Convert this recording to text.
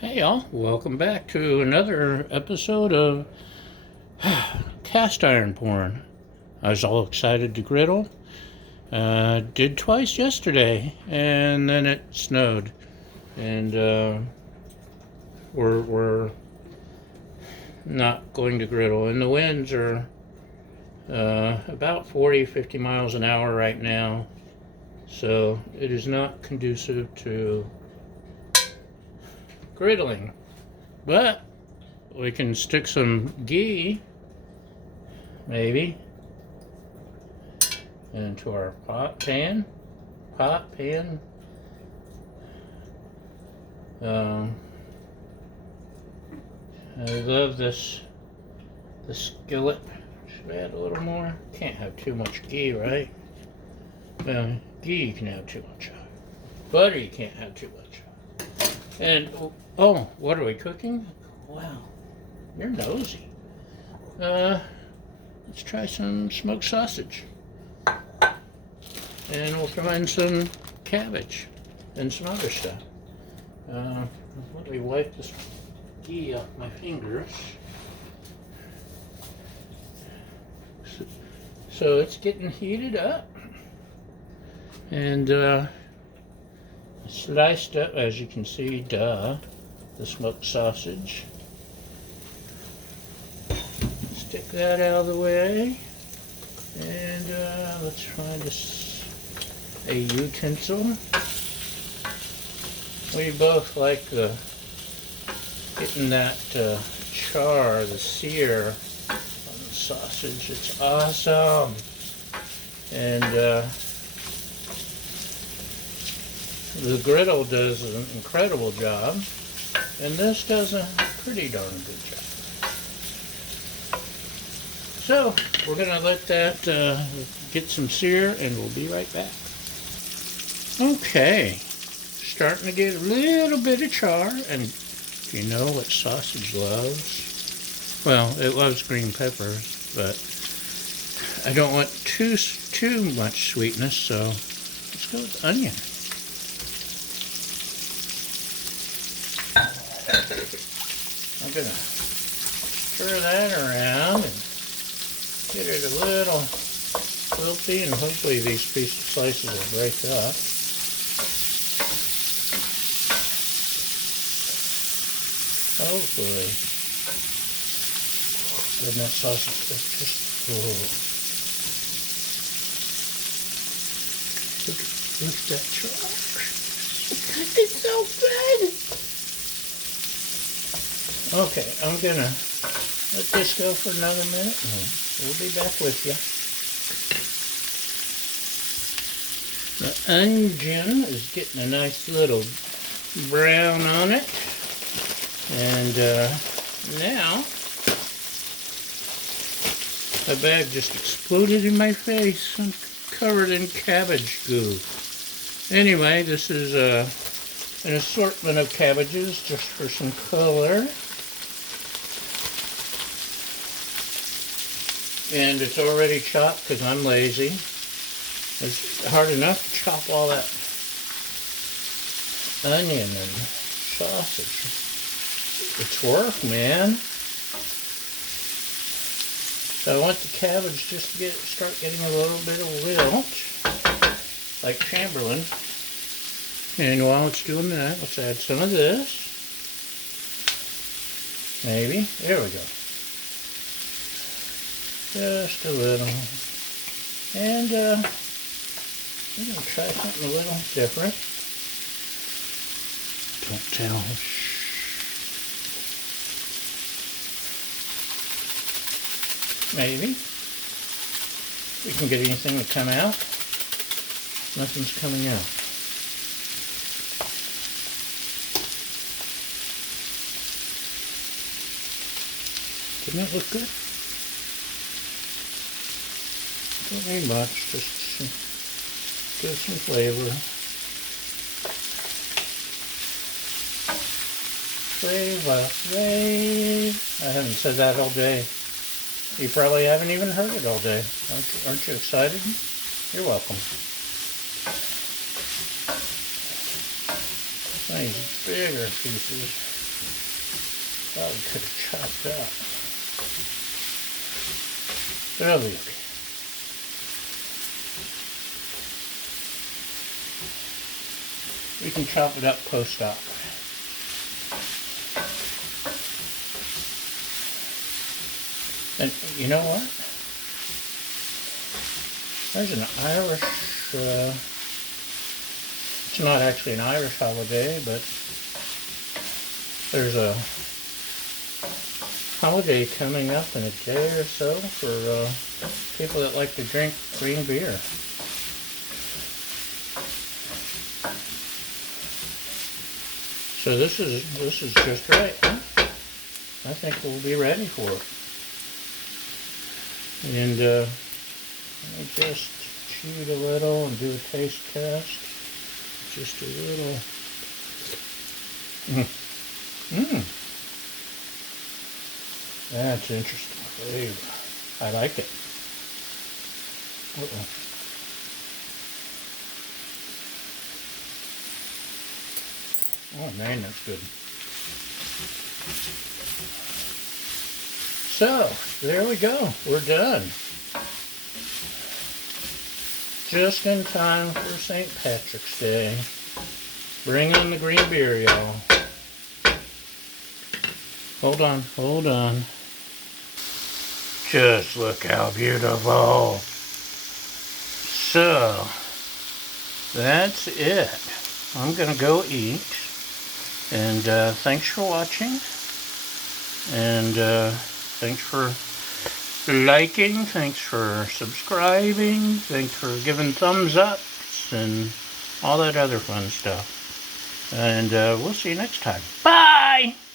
Hey y'all, welcome back to another episode of cast iron porn. I was all excited to griddle. Did twice yesterday, and then it snowed, and we're not going to griddle. And the winds are about 40-50 miles an hour right now, so it is not conducive to griddling. But we can stick some ghee, maybe, into our pot pan. I love the skillet. Should I add a little more? Can't have too much ghee, right? Well, ghee you can have too much of. Butter you can't have too much of. And oh, what are we cooking? Wow, you're nosy. Let's try some smoked sausage. And we'll throw in some cabbage and some other stuff. Let me wipe this ghee off my fingers. So it's getting heated up. And sliced up, as you can see, the smoked sausage. Stick that out of the way. And let's find a utensil. We both like getting that char, the sear on the sausage. It's awesome. And the griddle does an incredible job, and this does a pretty darn good job. So we're going to let that get some sear, and we'll be right back. Okay, starting to get a little bit of char, and you know what sausage loves? Well, it loves green peppers, but I don't want too much sweetness, so let's go with onion. I'm going to stir that around and get it a little wilty, and hopefully these slices will break up. Hopefully. And that sausage is just, look at that char. It's so good. Okay, I'm gonna let this go for another minute, and we'll be back with you. The onion is getting a nice little brown on it, and now my bag just exploded in my face. I'm covered in cabbage goo. Anyway, this is an assortment of cabbages just for some color. And it's already chopped because I'm lazy. It's hard enough to chop all that onion and sausage. It's work, man. So I want the cabbage just to start getting a little bit of wilt, like Chamberlain. And while it's doing that, let's add some of this. Maybe. There we go. Just a little. And we're going to try something a little different. Don't tell. Maybe. We can get anything to come out. Nothing's coming out. Didn't that look good? Don't need much, just give some flavor. I haven't said that all day. You probably haven't even heard it all day. Aren't you excited? You're welcome. Nice bigger pieces. Probably could have chopped that. That'll be okay. We can chop it up post-op. And you know what? There's an Irish, it's not actually an Irish holiday, but there's a holiday coming up in a day or so for people that like to drink green beer. So this is just right, huh? I think we'll be ready for it. And let me just cheat a little and do a taste test. Just a little. That's interesting flavor. I like it. Oh man, that's good. So, there we go. We're done. Just in time for St. Patrick's Day. Bring on the green beer, y'all. Hold on, hold on. Just look how beautiful. So, that's it. I'm gonna go eat. And thanks for watching. And thanks for liking. Thanks for subscribing. Thanks for giving thumbs ups and all that other fun stuff. And we'll see you next time. Bye!